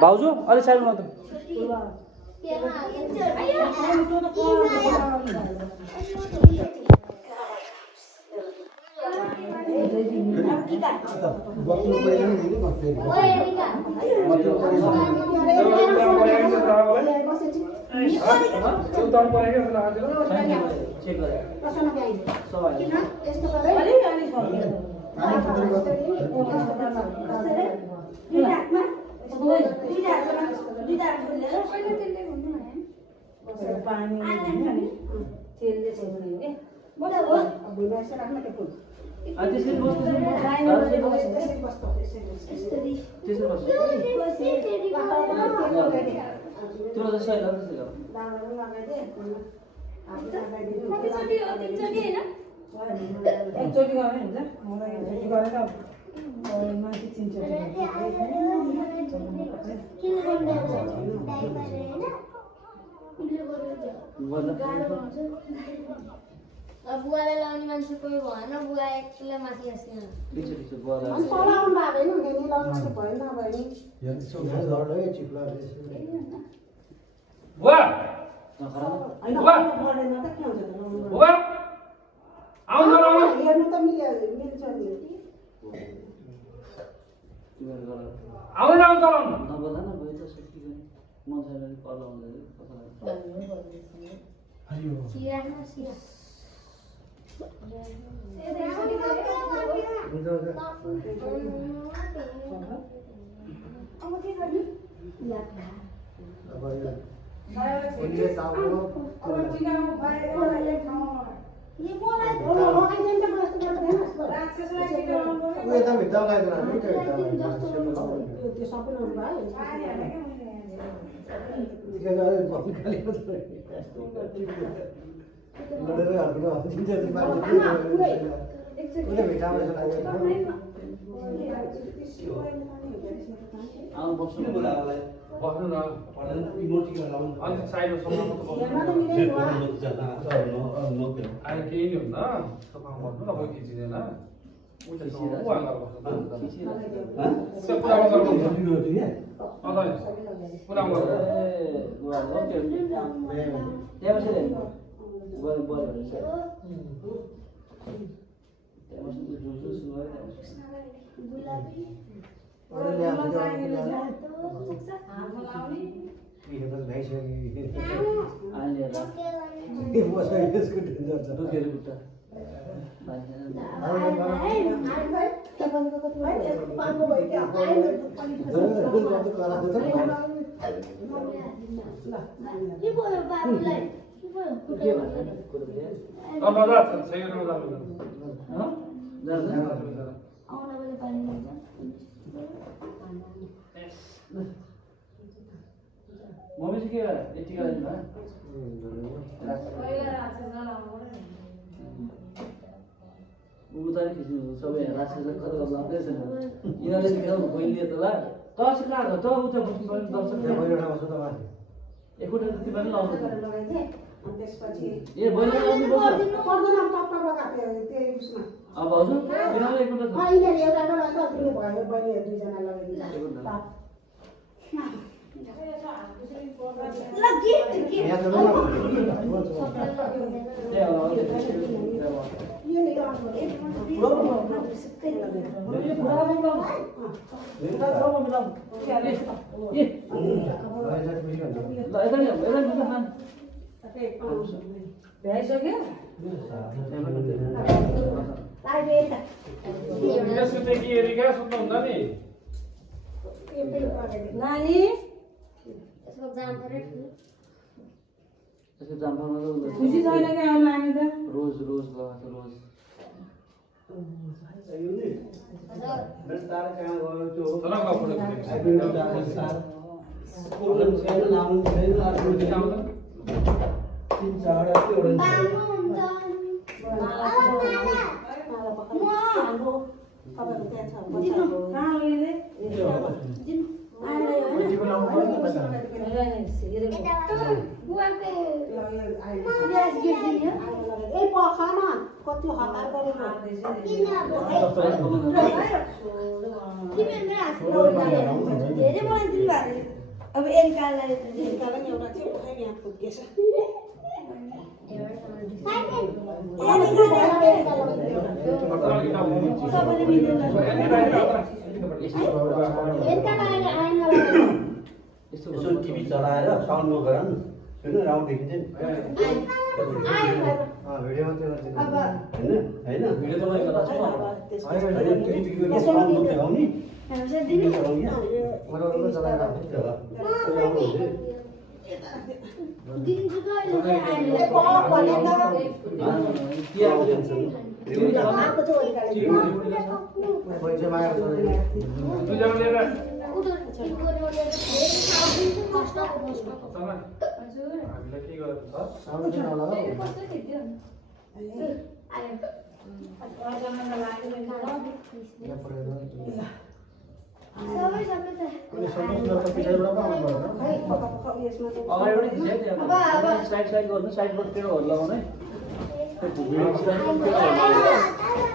भाउजू अलि साइडमा त एकचोटि गर्ने हुन्छ मलाई एकचोटि गरेर माथि चिन्छ बुवाले लाउने मान्छे कोही भएन बुवा एक्लै माथि आस्किन मम्मी चाहिँ के यति गरिदिनु भयो उतारै खिच्नु सबै राक्षसले खतरा लाग्दैछ यिनीहरूले देखाउनु बहिनीले त ला तर्स लाग्छ त उता बस्नु पर्ने दर्शक बहिनीबाट बस्नु त माथि एकवटा जति पनि लाउनु ए बहिनी लाउनु पर्दैन अब हजुर यिनीहरूले एकवटा खुसी छैन क्या लाने त रोज रोज लगाएको रोज ए पखामा कति हतार गरेको धेरै बनाइदिनु भएको अब एरिकालाई एरिकालाई एउटा चाहिँ उठाइ यहाँ फुत्केछ यसो टिभी चलाएर साउन्ड नगर न सुन्नु राउन्ड देखिन्छ नि भिडियो मात्रै होइन भिडियो त मैले गर्दा छु साउन्ड मात्रै आउने साइड गर्नु साइडबाट टेढोहरू लगाउनु है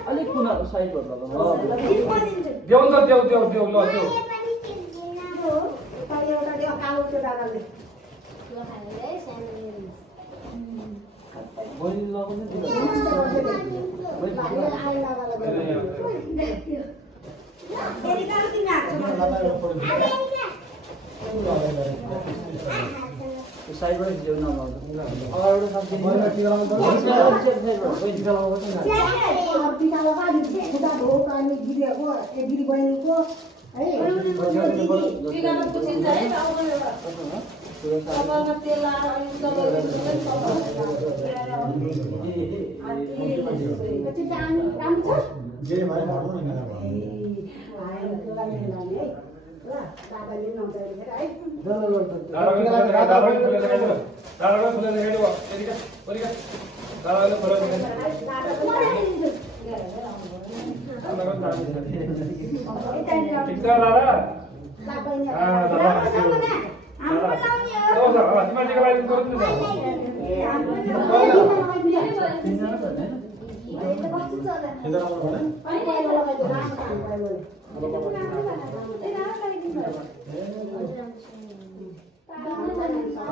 अलिक कुना साइडबाट लगाउनु देऊ न देऊ देऊ देऊ ल देऊ बहिनी लगाउनु साइडबाट ल्याउन अगाडिबाट सब्जी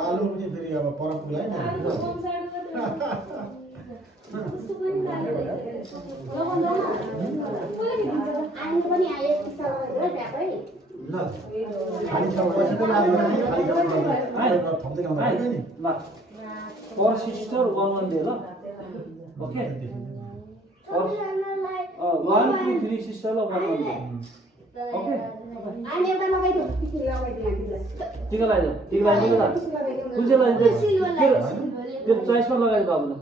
आलु पनि फेरि अब परपुलाई पर सिस्टर 1 1 दे ल ओके 1 2 3 सिस्टर ल 1 1 दे ओके टिका लगाइदियो ल कुन चाहिँ लगाइदियो त्यो चोइसमा लगाइदियो बाबुले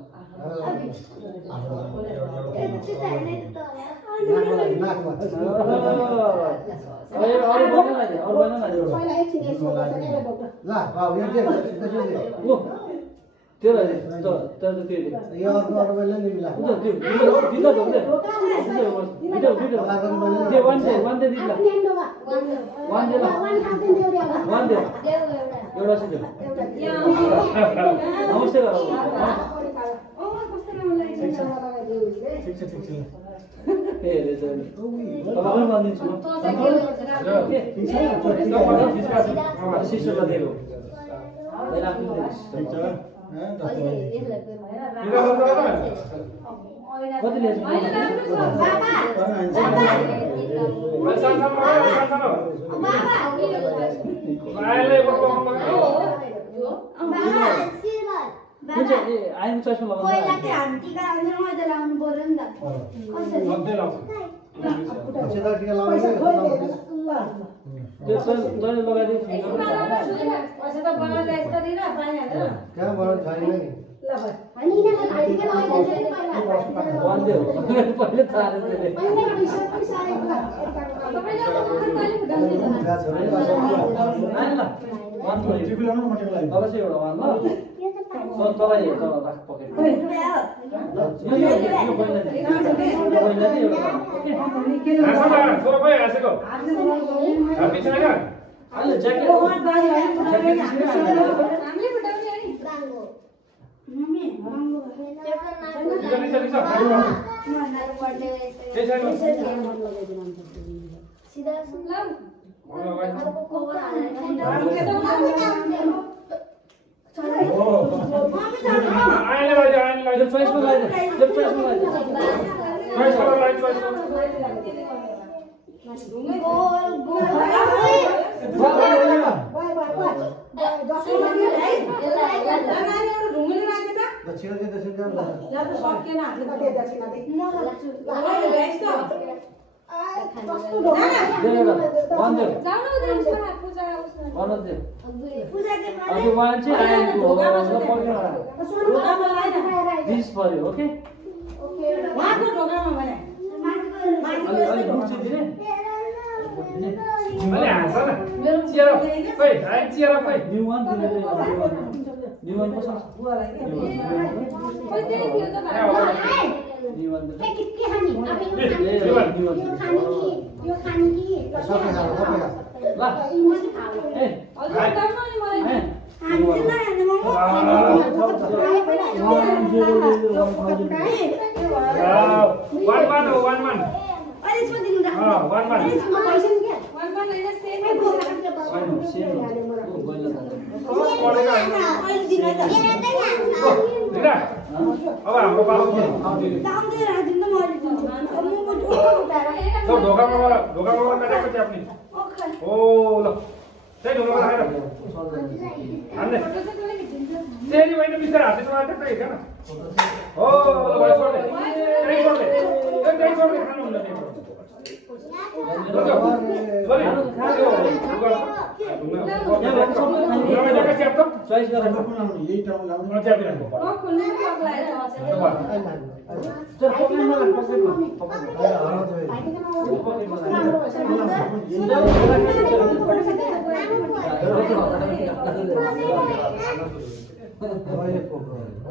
अरू बना लगाइदियो अरू बना लगाइदियो त्यो लगाइदियो त्यो नमस्ते तपाईँ भनिदिन्छु सिस्टरलाई दिएको कति आइनु चस्मा मम्मी राम्रो सीधा सुन ल ओके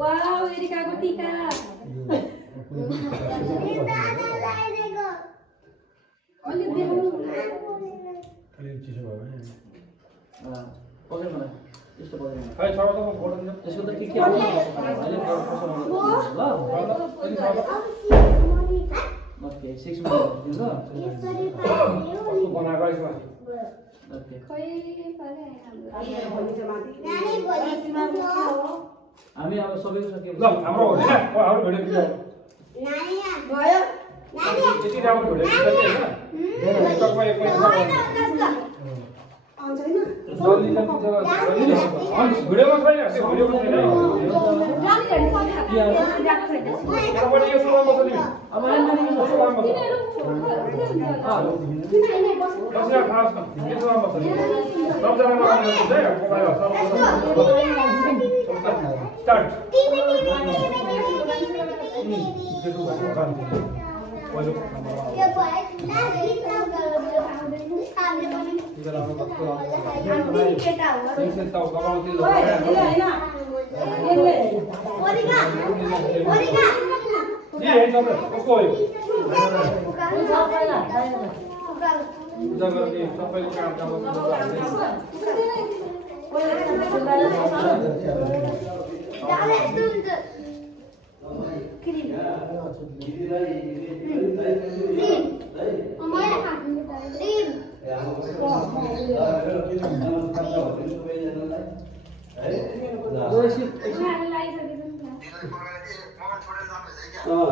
वाओ एरिका को टीका अलि देखाउनु खाली चिसो भयो भने पकेट मलाई यस्तो पकेट खै छोरा त म फोटो दिन्छु त्यसको त के अहिले ओके 6 मिनेट दिनु कस्तो बनाएको रहेछ माथि ओके खै पाले हामी अब सबैको सके ल हाम्रो हो हैन हाम्रो भिडियो भयो यति राम्रो भिडियो हैन तपाईँ एकपल्ट जल्दी भिडियोमा छैन त्यो भिडियोमा छैन तपाईँ यो सुरुमा बस्नु नि अब आइमा नि सुरुमा बस्नु बस्नु खास न यो सुरुमा बस्नु सबजना नआउनु हुन्छ है मोबाइल सब स्टार्ट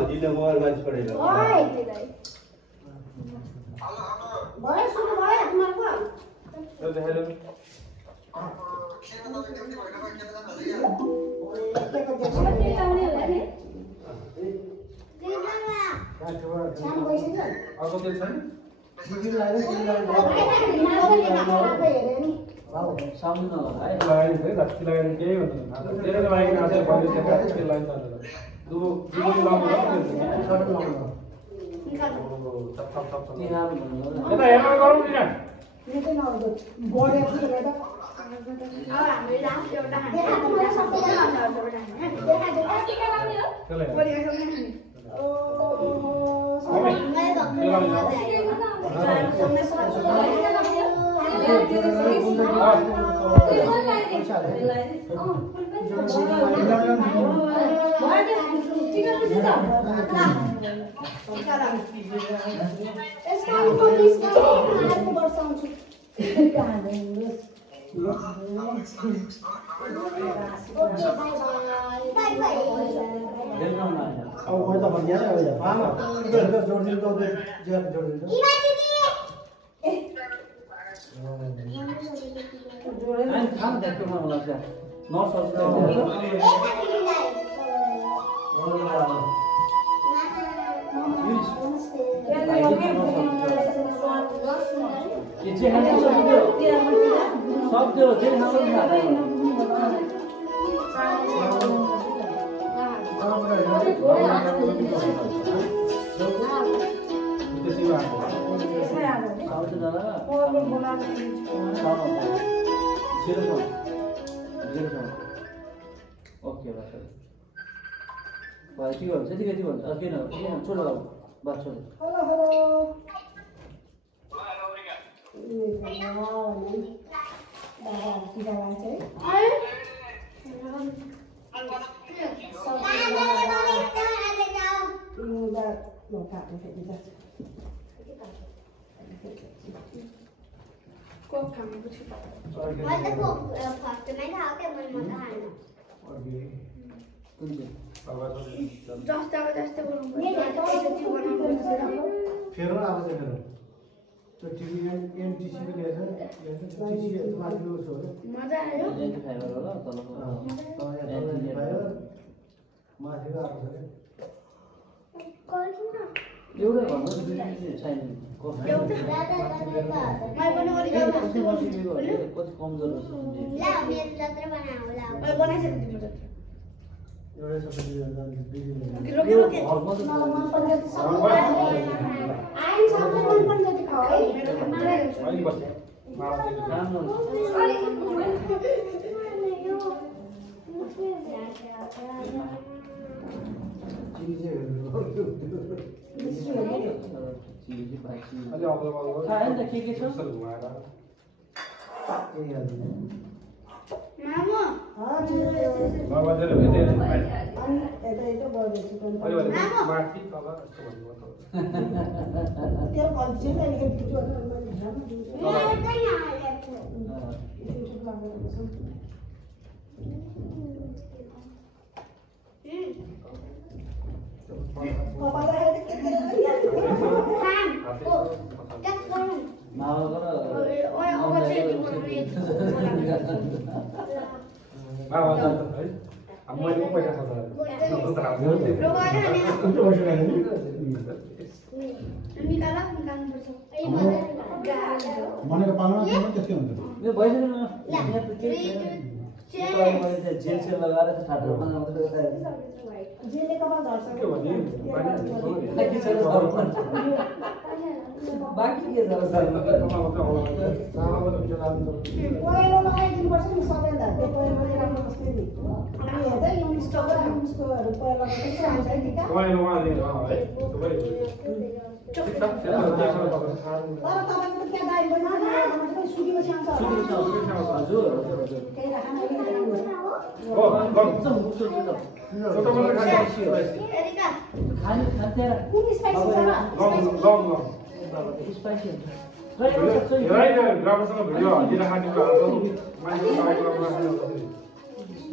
जिल्ला मोबाइल माथि पढेर भयो सुरु भयो तिमीहरूको छ्याम गइसक्यो अर्को तेल छैन साउन्ड नहोला है लगाएर चाहिँ धक्की लगाएर केही भन्दैन तेल लगाएर आज भयो त्यसको तेल लाइन चल्दैन दुबो लाउनु सर्ट लाउनु थप थप थप तिहार भन्नु यता हेर्न गरौँ नि निकै नआउँदो बढेर चाहिँ हेर्दा अब हामीले लास्ट एउटा देखा हान्ने सबैजना टीका लाउने हो त्यसलाई बोलेको सँगै हान्ने ओ अब कोही त भनिहाल्यो अब यहाँ पामा जोडिदिनु त ज्याप जोडिदिनु खान ट्याक्टरमा मलाई चाहिँ नर्स सक्यो जे ओके बस भाइ के भन्छ त्यति भन्छ किन छोड बस छोड हेलो हेलो दादा टिका लान्छ है कोक खानु पर्छ मैले त कोक फर्स्टमै खाऊ के मन खाएन कुन चाहिँ जस्ताको जस्तै बनाउनु फेर आएको छ मेरो त्यो टिभी एमटिसी पनि हेर्छ टिसी माथि छ हो मजा आयो एन्टी फाइबर होला तलको माथिको आएको छ एउटा भन्नु छैन कति कमजोर खायो नि त के छ मामा भनेको पालमा त्यस्तै हुन्छ यो भइसक्यो जेल सेल लगाएर ठाडो जेले कपाल झर्छ बाँकी के छ पहिलो लगाइदिनुपर्छ नि सबैभन्दा त्यो पहिलो राम्रो बस्दै नि अनि हेर्दै इङ्ग्लिसको इङ्ग्लिसकोहरू पहिला कस्तो हुन्छ है टिका तर तपाईँको त त्यहाँ गाडी पनि सुकेपछि आउँछ हजुर केही राख्न अलिकति खाने कुन स्पाइसी छ स्पाइसी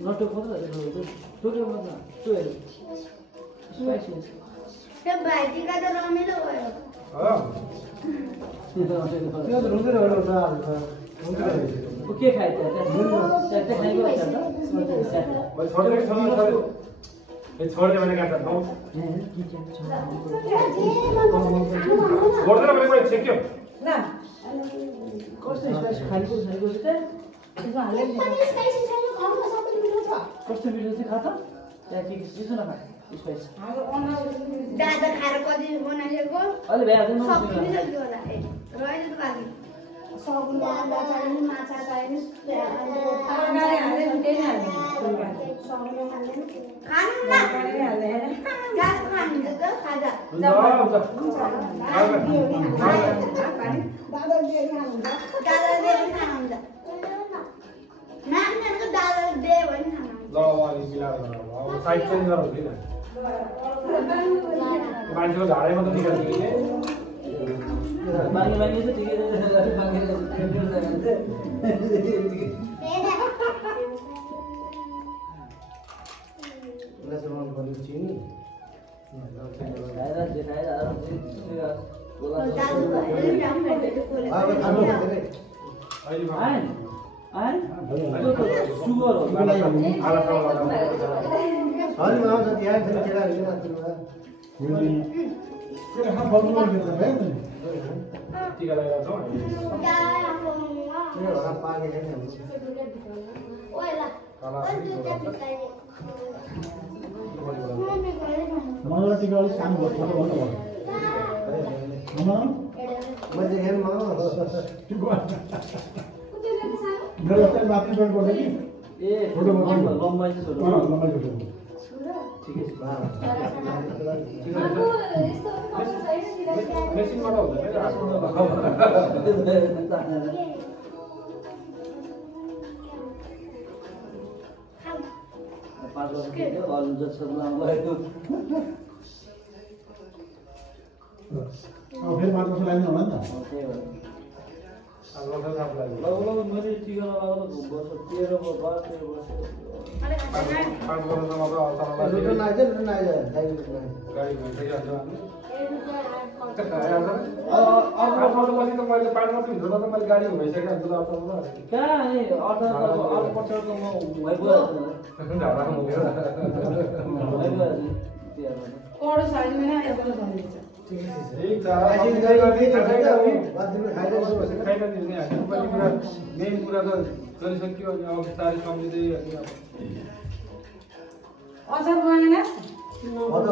नटो स्पाइसी त्यो भाइटिका त रमाइलो भयो के खाए त्यहाँ छोड्दै भने गाड्छ नौ छेक्यो कस्तो स्पाइस खानेको खानेको चाहिँ त्यसमा हालेको स्पाइसी छ यो खानु सबै मिठो छ कस्तो मिठो चाहिँ खा त त्यहाँ के चिसो नखा स्पाइस दादा खाएर कति बनाइसकेको अहिले भ्याएको सक्नु सक्यो होला रहेछ त बाँकी सगुन अन्डा चाहिने माछा चाहिने तरकारी हाल्दै केही नहाल्ने सगुन हाल्ने खानु न तरकारी हाल्दै हैन गाको खानुहुन्छ त खाजा दादा बिहे खानुहुन्छ दादा दे पनि खानुहुन्छ नानीहरूको दादा दे पनि खानुहुन्छ अलि मिलाएर अब साइड चेन्ज गर्नु हुँदैन मान्छेको झाडैमा त निकाल्नु कि मागे मागे चाहिँ ठिकै छ मागे नेचुरल पनि चिनी खाएर जे खाएर अब खानु धेरै अहिले आएन आएन त्यो त सुगर हो आला साला अनि आउँछ त्यहाँ फेरि केटाहरूले नाच्नुमा टिका लगाएर छौँ त्यो हरा पाके छैन मलाई टिका अलिक सानो भयो छोटो भन्नु मैले हेर्नु मेरो चाहिँ माथि जोइन गर्दै कि ए छोटो लम्बाइ चाहिँ छोटो लम्बाइ छोटो ठिकै छ मेसिनबाट हुँदैन पाँच वर्ष थियो अरू जस्तो भएको अब फेरि 5 वर्ष लाग्ने होला नि त त्यही हो अब लग्न लाग्यो लगभग मैले टिका लगाएर वर्ष 13 वर्ष 5 वर्षसम्म त अल्छालाई रुटो नाच्यो गाडी भइसकिहाल्छ पछि त मैले 5 वर्ष भित्र त मैले गाडी भइसकिहाल्छु त अल्छामा कहाँ नि अर्को पछाडिको म भइगयो झाडामा हुँदैन कड़ो साइज में ना एक तो बंदी है एक चारा मेन कुरा त गरिसक्यो अनि अब बिस्तारै सम्झिँदै असल बने ना और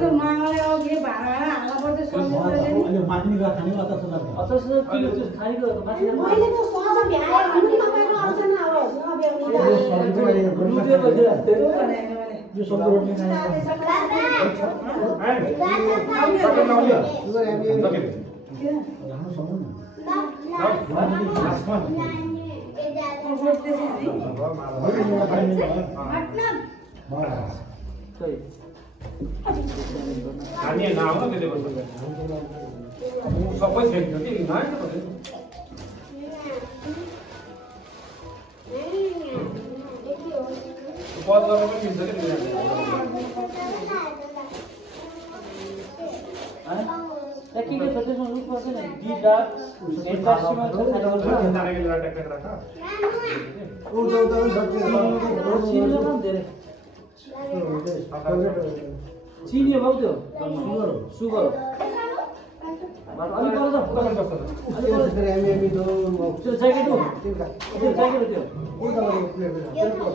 तो मांगले और ये भाड़ा आला पर तो सोच अहिले माथि निका खाने मात्र छ अथवा किलो त्यो खानेको माथि मैले त सोच भ्याए भन्नु तपाईको आउँछ न अब यो सब रोटी खाने हामी नआउन त्यसले गर्छ सबै छेक्यो कि नआएन पद गर्न पनि मिल्छ कि के छ त्यसमा लुक पर्छ नि डी डार्क एन्टासिमा छ चिनी भाउ त्यो सुगर अलिक त्यो ज्याकेट हो त्यो ज्याकेट हो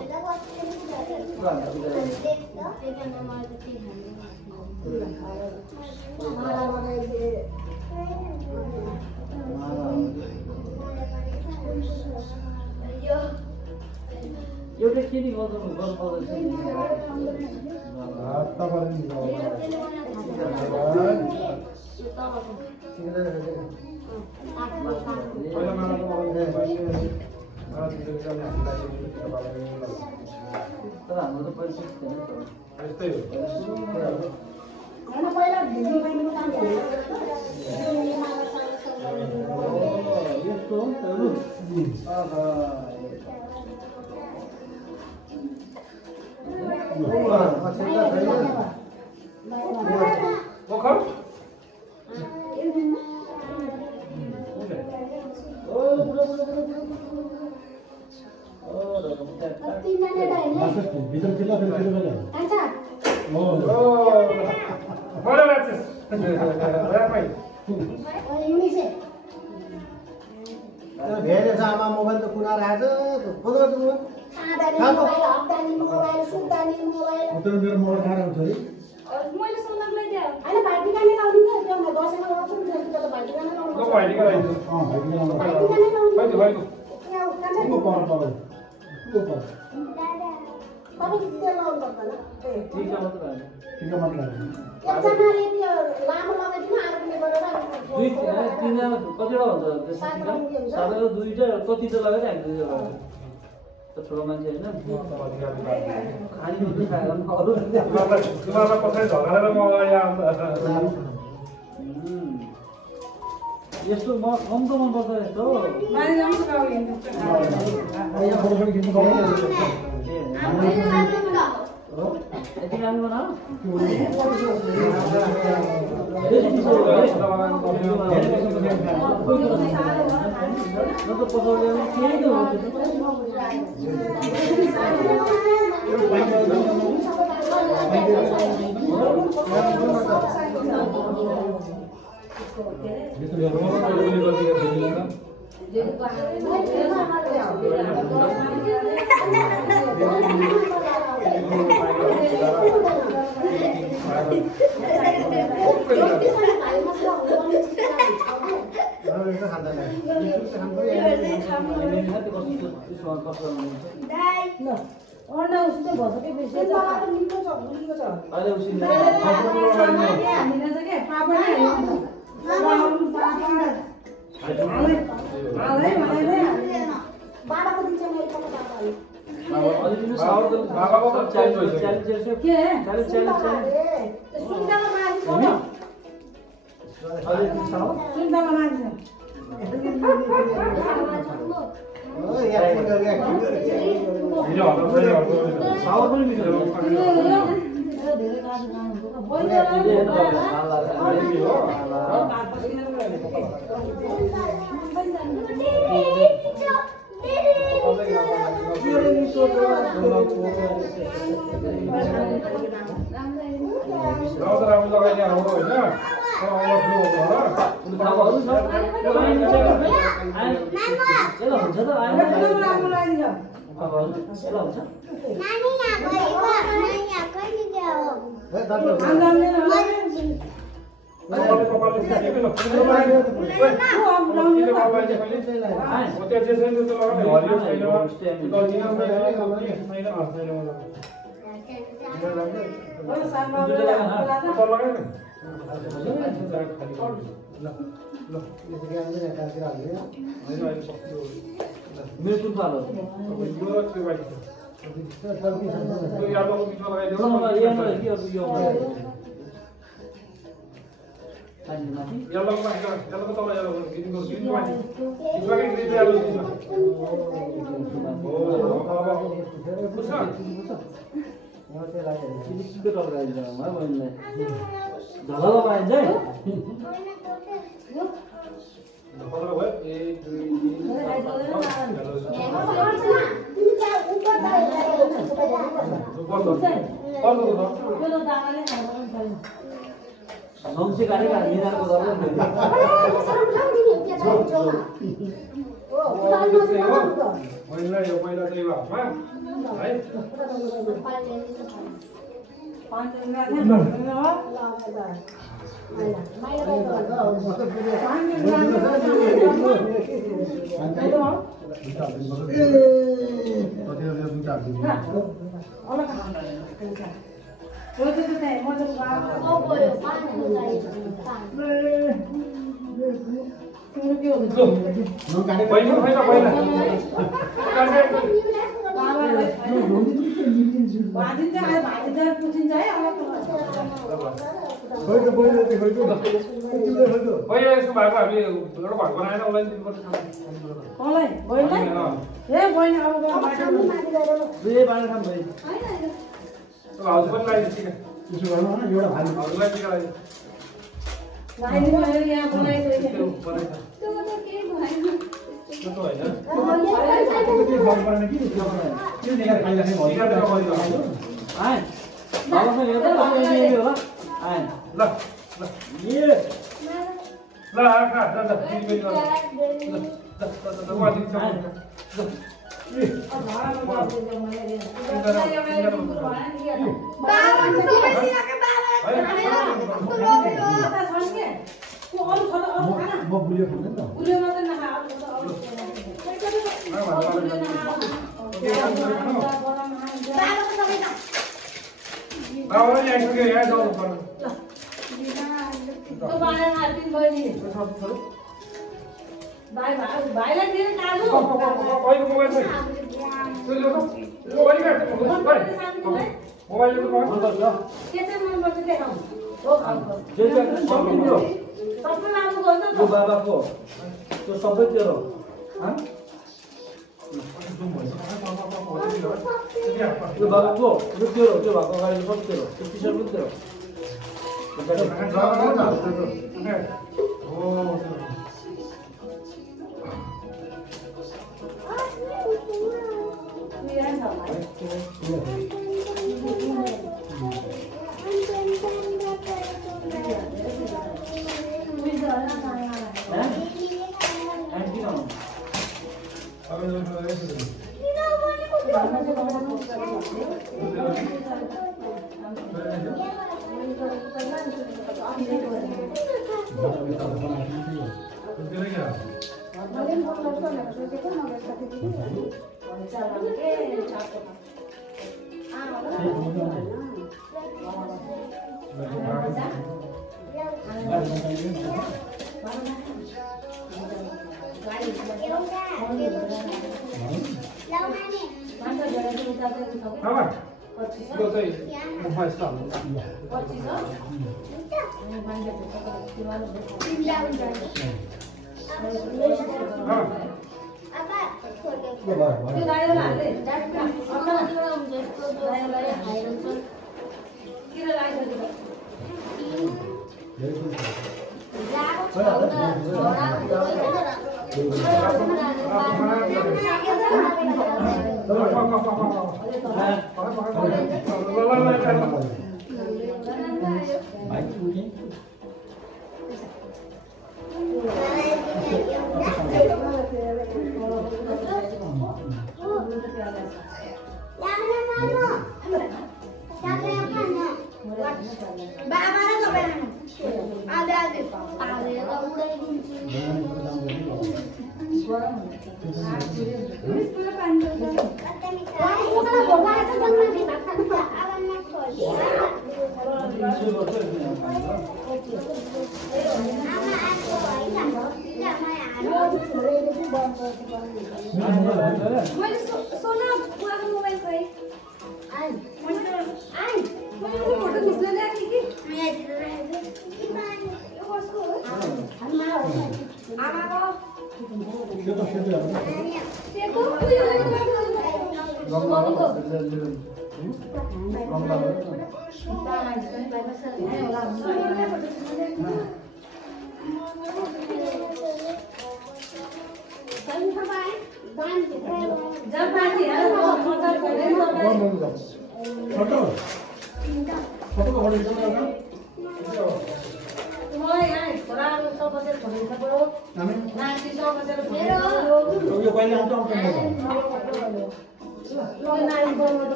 एउटा खेती गर्नु पर्दैछ तर हाम्रो त पैसा छैन यस्तै हो हैन पहिला भिडियो बनाउनु काम गर्यो यस्तो हो तहरु पोखर भित्र चिल्ला फेरि फेरि गयो बडा राक्षस रापाई धेरै छ आमा मोबाइल त कुना आएछ फोटो गर्नु उतरे मेरो मोबाइल खाएर आउँछ है मैले सोना ल्याइदिए हैन भाइटी खाने लाउनु नि त्यो दसैँमा लाउँछु नि त्यो त भाइटी खाने लाउनु को भाइटी का लाइन्छ भाइ किन भाइटी खाने लाउनु भाइटी भाइटी को पर तपाईँ को पर तपाईँ त्यो लाउनु पर्दैन ठीक छ मात्र हैन टिका मात्र एकजनाले त्यो लामो लगाइदिनु अर्कोले गरेर दुई तीनजना कतिवटा हुन्छ त्यो सातैको दुईटा कति त लगाएर हामी दुईटा लगाएर ठुलो मान्छे होइन अधिकारी बाँड्ने। खाने मात्रै खाएर पनि अरू तिमीहरूलाई कसरी झगडेर म अगाडि आउँदा यस्तो म कम त मनपर्छ यस्तो माथि जाउँ न गाउँ हिँड्नु यहाँ फोटो पनि खिच्नु पर्यो यति काम गर्न अन्डा उसिन्छ भसके बेसी छ निको छ निको छ अहिले उसिन्छ हामीलाई चाहिँ के पापड नै बाबाको दिन्छ मैले पकाएको बाबाको त चेन्ज के सुन्तला माथि छ सुन्तला माथि छ सावर पनि मिठो धेरै गाडी राम्रो लगाइदिए हाम्रो होइन हुन्छ त राम्रो लाग्यो नानी यहाँ गएको नानी यहाँ कहिले गयो मेरो कुन थाल हो झलल पाइन्छ है नम्सी काटेर मिनारको गरेर पहिला यो पहिला चाहिँ भाषमा है पहिला यस्तो भएको हामीले एउटा घर बनाएर उसलाई दिनुपर्छ हाउस पनि लगाइदिन्छ त्यसो गर्नु होइन एउटा भाइ हाउसलाई टिका म बुलियो खाँदैन त बाबाले आइसक्यो यहाँ जाउँ पर्नु भाइलाई दिने काजु कहिले मोबाइल त्यो ल्याउ त ओइ मोबाइल ल्याउ मन पर्छ के चाहिँ मन पर्छ देखाउँ जे जे सबै मेरो सबै लानु गर्छ यो बाबाको त्यो सबै तेरो हाँ यो बाबाको यो तेरो त्यो भएको अगाडि सबै तेरो त्यो टी-सर्ट पनि तेरो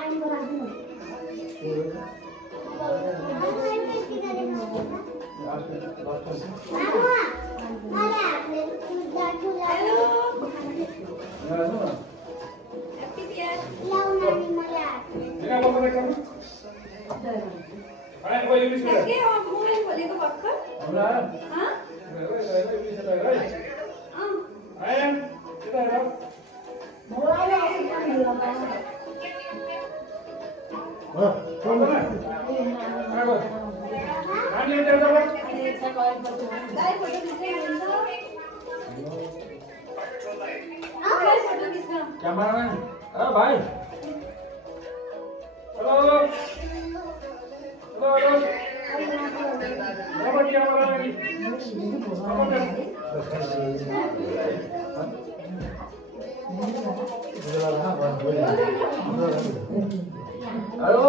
आलीको राख्दिनु Cameraman, bye. Hello. Dapat kamera lagi. Halo.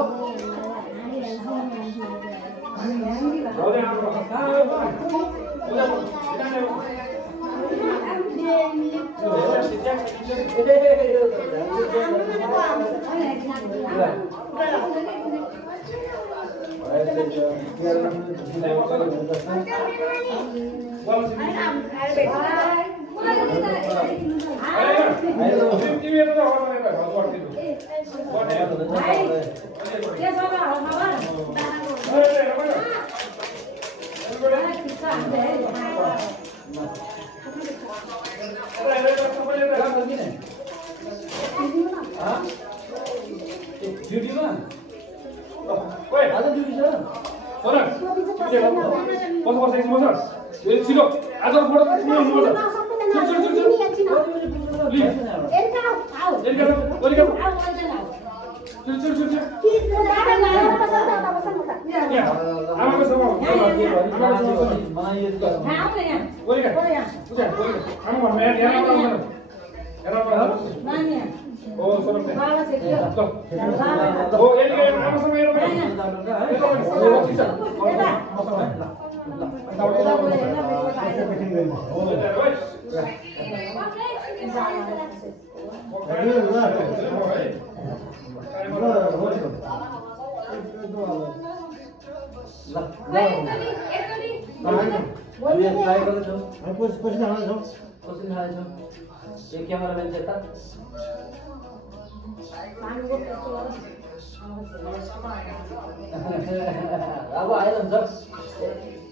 अब आयो हुन्छ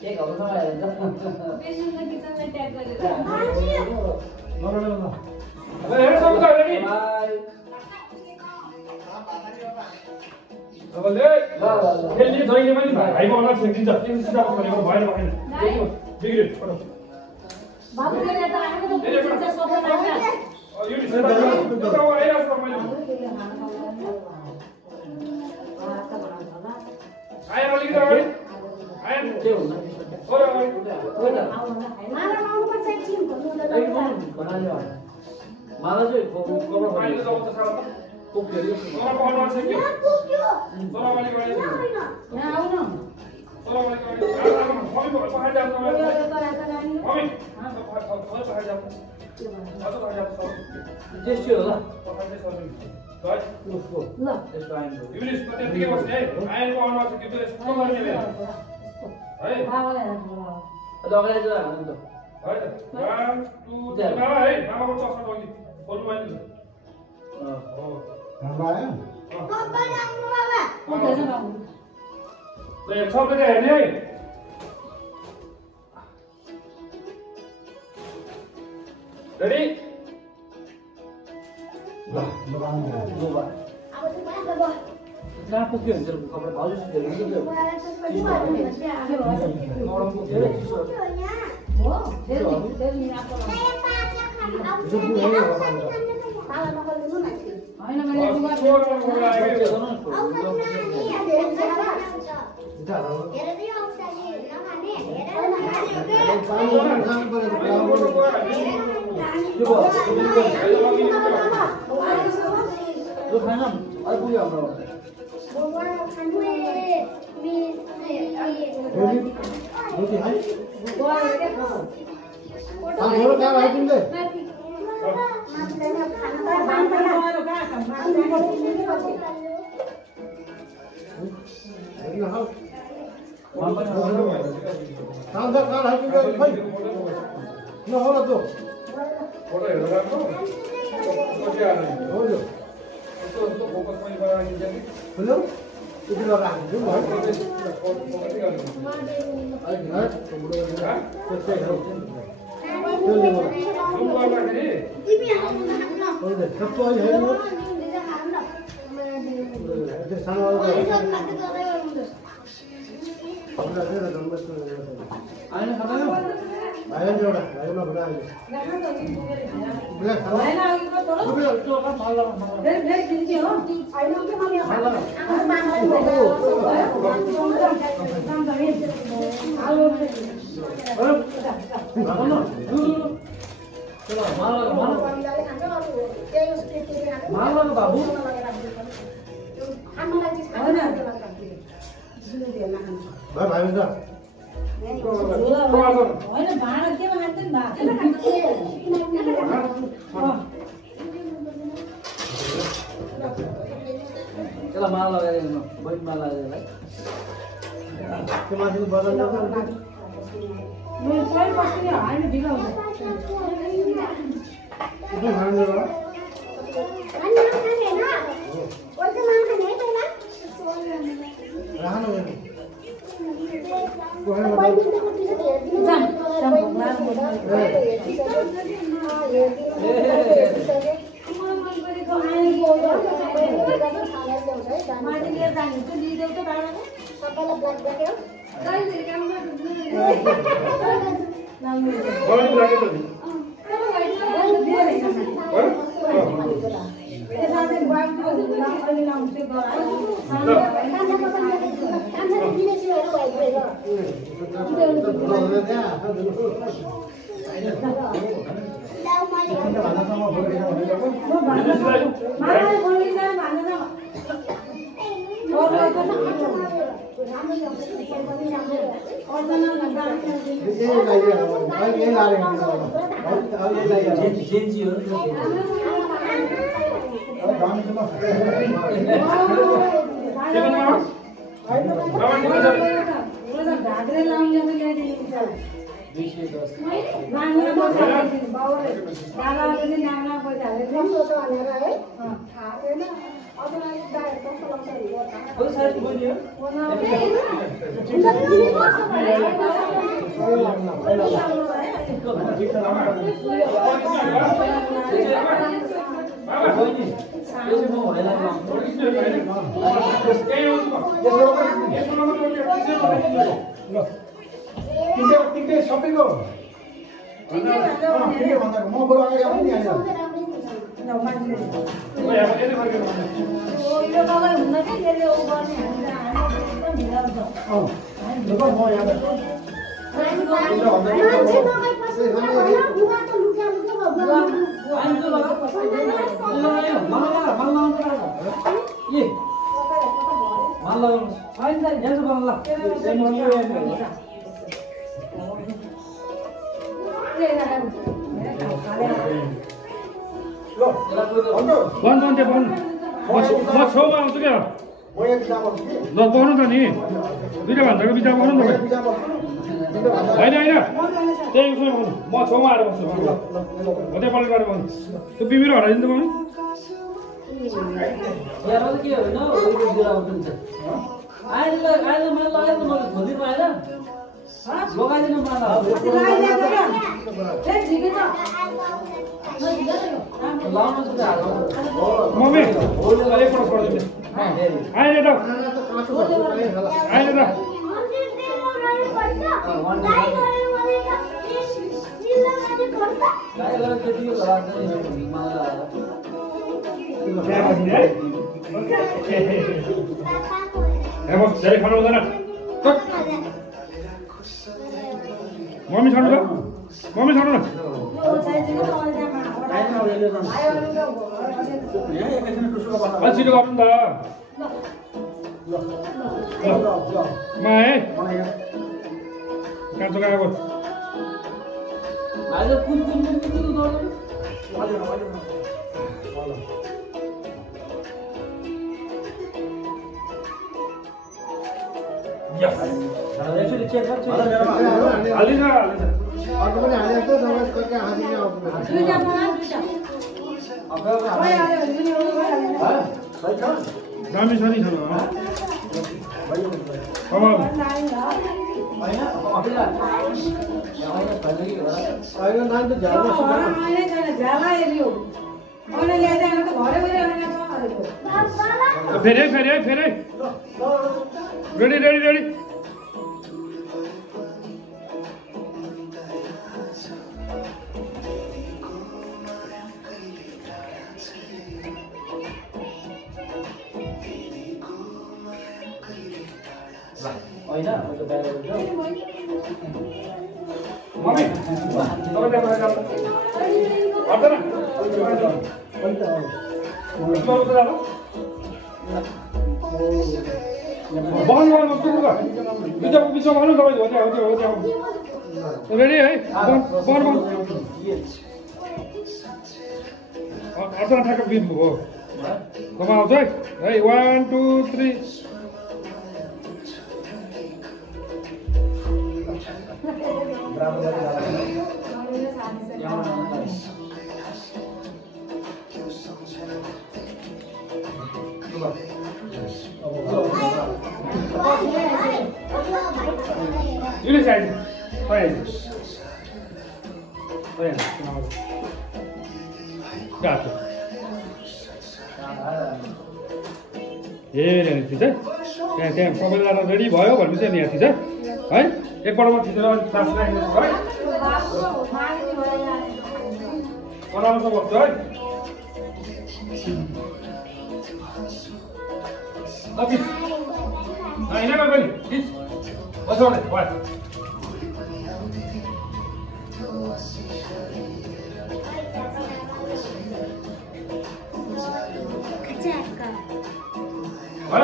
एक हप्तासम्म आयो हुन्छ Ready? कहाँ पुग्यो हुन्छ खबर भाउजू फोटो हेर्नु राम्रो कति आयो यस्तो फोकस पनि गराइन्छ नि हेलो यति लगाएर हाल्छु होइन भाँडा केमा खान्छ नि भात त्यसलाई माला लगाएर बैठ माला लगाएर त्यो माथि बदल मैले पहिले बस्ने होइन ढिलो हुन्छ सबैको म बरु अगाडि आउनु नि म छेउमा आउँछु क्या ल बस्नु त नि दुईटा भान्साको बिचमा बस्नु नि होइन होइन त्यही उसमा बस्नु म छेउमा आएर बस्छु होटेल पल्टबाट बस्नु त्यो बिमिरो हराइदिनु त मम्मी के होइन अहिले मैले लगाएर मैले खोजिदिनु आएर लगाइदिनु माला मम्मी एकपल्ट पढिदिनु आइले त आइले त धेरै खानु हुँदैन मम्मी छाड्नु त मम्मी छाड्नु न अलि छिटो गर्नु नि त माए काँचो गएको एक्चुअली चेक गर्छु हालिदिन्छ हालिदिन्छ अर्को पनि हालेको थियो तपाईँ कति हाँसिने आउँछ दुईटा बनाऊ दुईटा भइहाल्यो भने पनि अरू भइहाल्यो दामी छ नि खानु अब होइन नाम त झ्यालमा झ्याला हेऱ्यो अहिले ल्याइदिएन त घरै फेरि फेरि फेरि रेडी रेडी रेडी होइन अहिले बाहिर मम्मी तपाईँ त्यहाँ बहन गर्नुहोस् बिचमा बिचमा भन्नु तपाईँ हो त्यहाँ रेडी है बहन अर्चना ठ्याक्क बित्नु हो तपाईँ आउँछ है 1 2 3 Ini saya. Gato. हेरेर थिन्छ त्यहाँ त्यहाँ सबैजना रेडी भयो भनेपछि नि यहाँ थिन्छ है एकपल्टमा थिचेर सास राख्नुहोस् है बनाउन सक्छ है अफिस होइन पनि प्लिज बसाउने भयो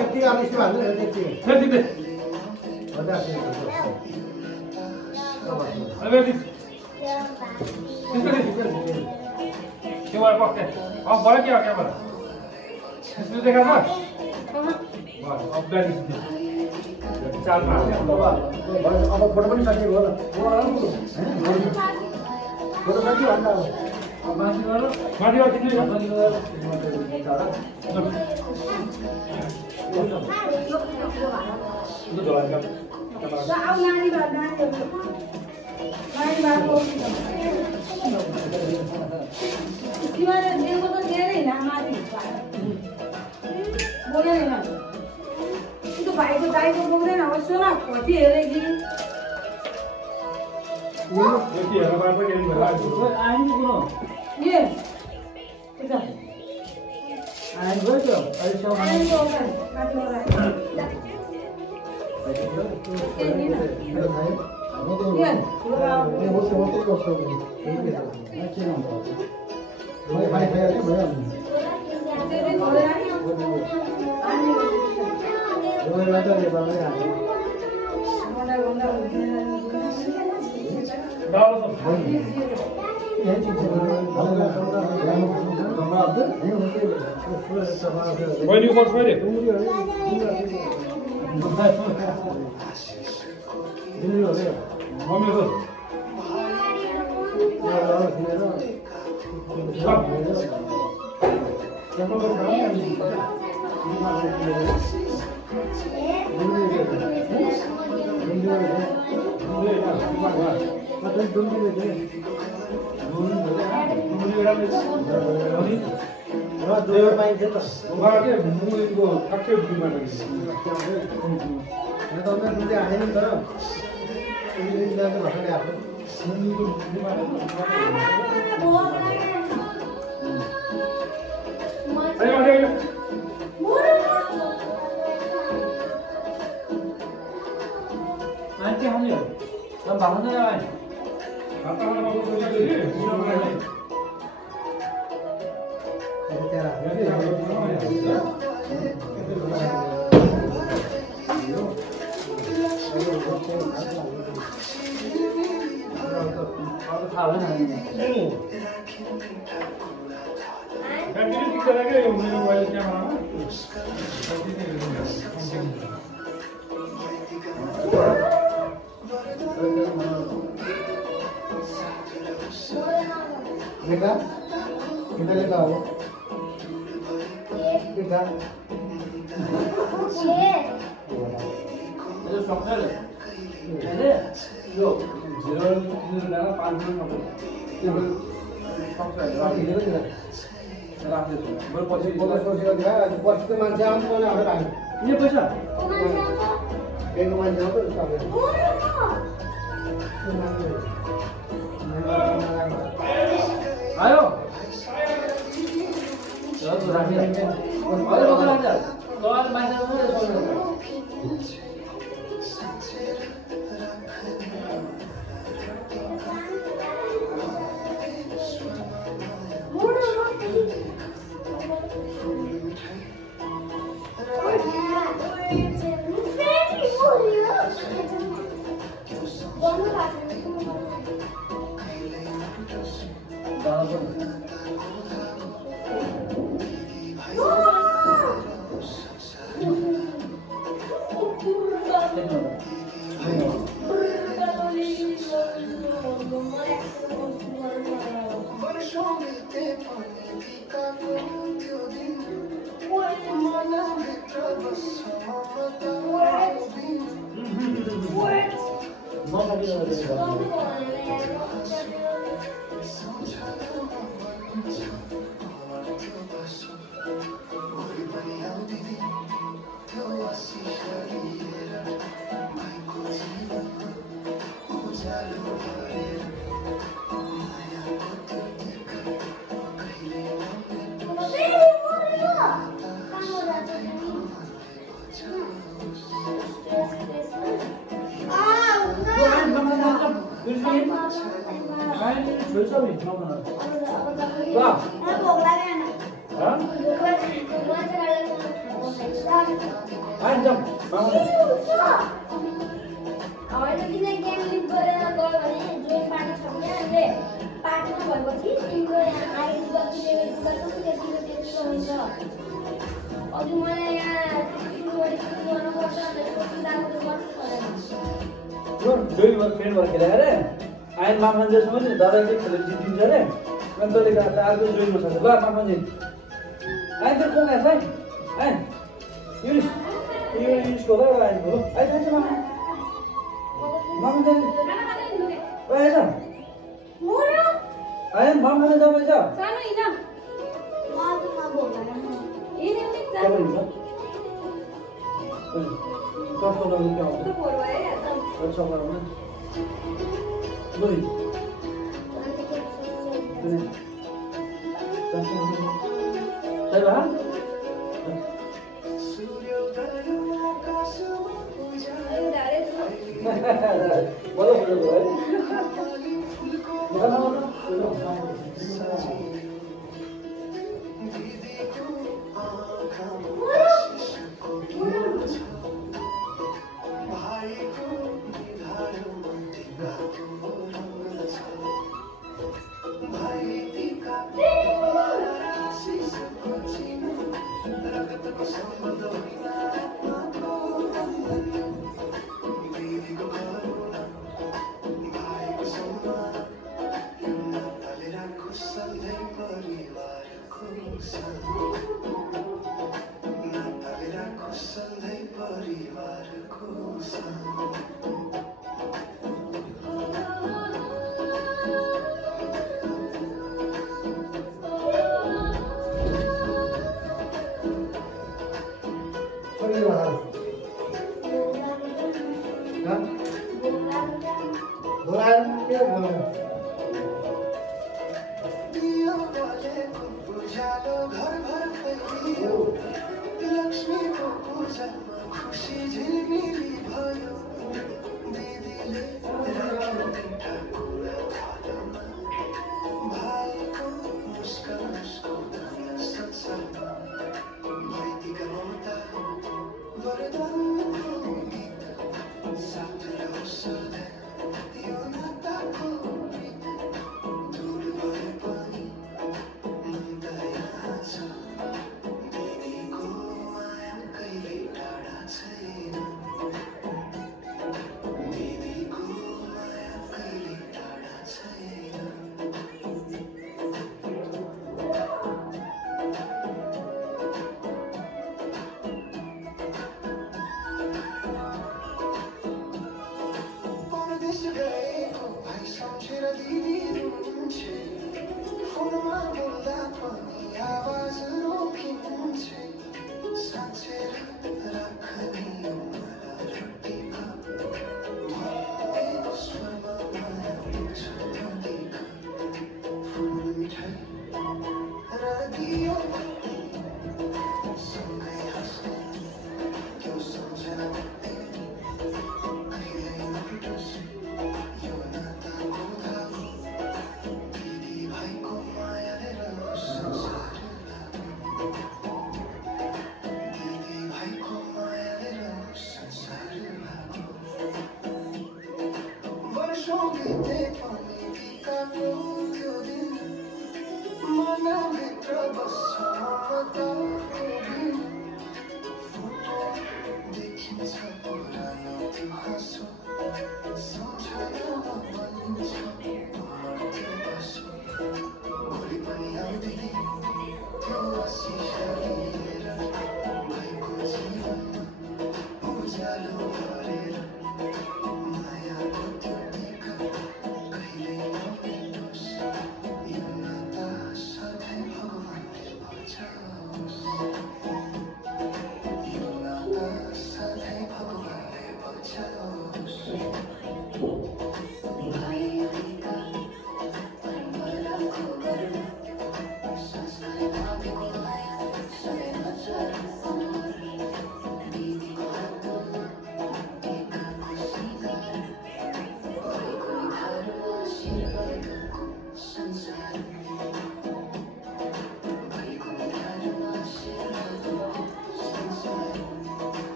यति अलिक हाल्नु यति अब फोटो पनि सकिएको होला फोटो सकियो भन्दा भाइको दाइको बोक्दैन होस् न कति हेरे कि बहिनी पर्छ मैले मम्मी हो Nanti hamil, bangunnya ya. लेखा कितना लेखा हो लेखा यो सक्छ ले यो 0 किनेर 5 सक्छ त्यो सक्छ राखिदिनु नि राख्दै छु बरु पछि पछि त मान्छे आउँछ भने हाम्रो भाइ यो पैसा बेगको मान्छे आउँछ तपाईँ आयो चल राख्दै अरे बगल आन्छ तल मान्छे आउँछ आइन मामन्जेसम्म नि दादाले खेलेर जितिन्छ अरे अनि तैँले गएर अर्को जोइन गर्छ ल मामन्जे आइन त कोन आएछ है आइन युनिसको ल आइनको ल आइछ मामन्जे आइछ आइन मामन्जे जाँदैछ सानो हिँड कसको लागि के आउँछ सफा Beri. Saya bahan. Boleh boleh. Bukan apa?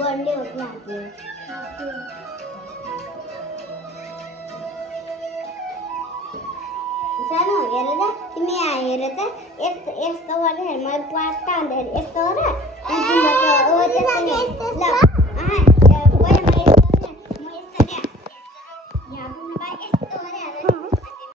गन्डे होती हाथले सानो हेर त तिमी हेर त यस्तो यस्तो गरेर मैले पाटा अन्त यस्तो गर अनि तिम्रो त ओ त्यस्तो